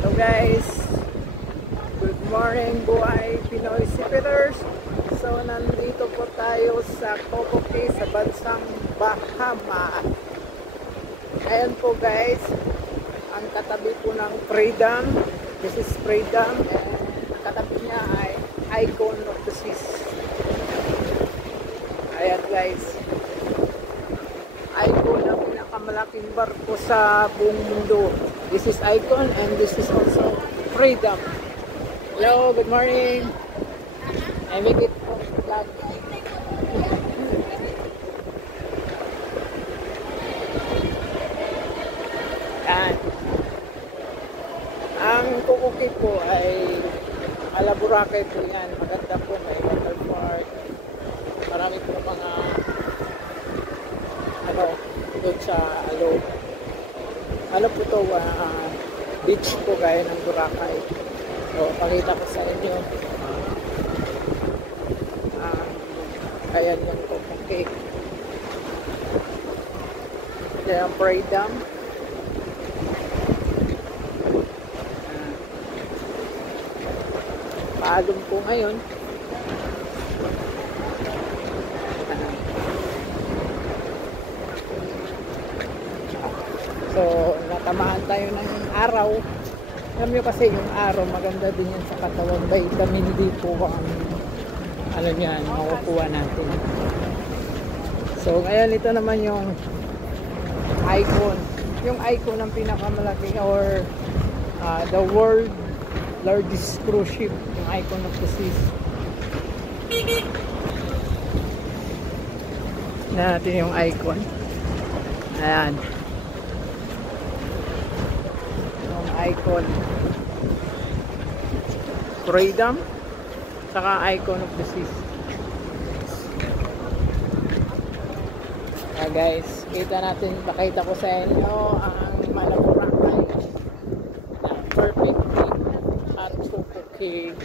Hello guys, good morning buhay Pinoy Seafarers. So nandito po tayo sa Coco Cay sa bansang Bahama. Ayan po guys, ang katabi po ng Freedom. This is Freedom, and ang katabi niya ay Icon of the Seas. Ayan guys, Icon ang pinakamalaking barko sa buong mundo. This is Icon and this is also Freedom. Hello, good morning. I make it from vlog. Yan. Ang Coco Cay po ay Boracay po yan. Maganda po, may water park. Marami po mga doon sa ano po to, beach po gaya ng Boracay. So pakita ko sa inyo, ayan yung Coco Cay. Ayan ang Freedom. Paalong po ngayon. So, natamaan tayo ng araw. Alam nyo kasi yung araw, maganda din yan sa katawan. Vitamin D po ang yan, makukuha natin. So, ngayon ito naman yung Icon. Yung Icon ang pinakamalaki or the world largest cruise ship. Yung Icon of the Seas. Natin yung Icon. Ayan. Icon, Freedom, saka Icon of the Seas. Guys, pakita ko sa inyo ang Boracay na perfect at Coco Cay.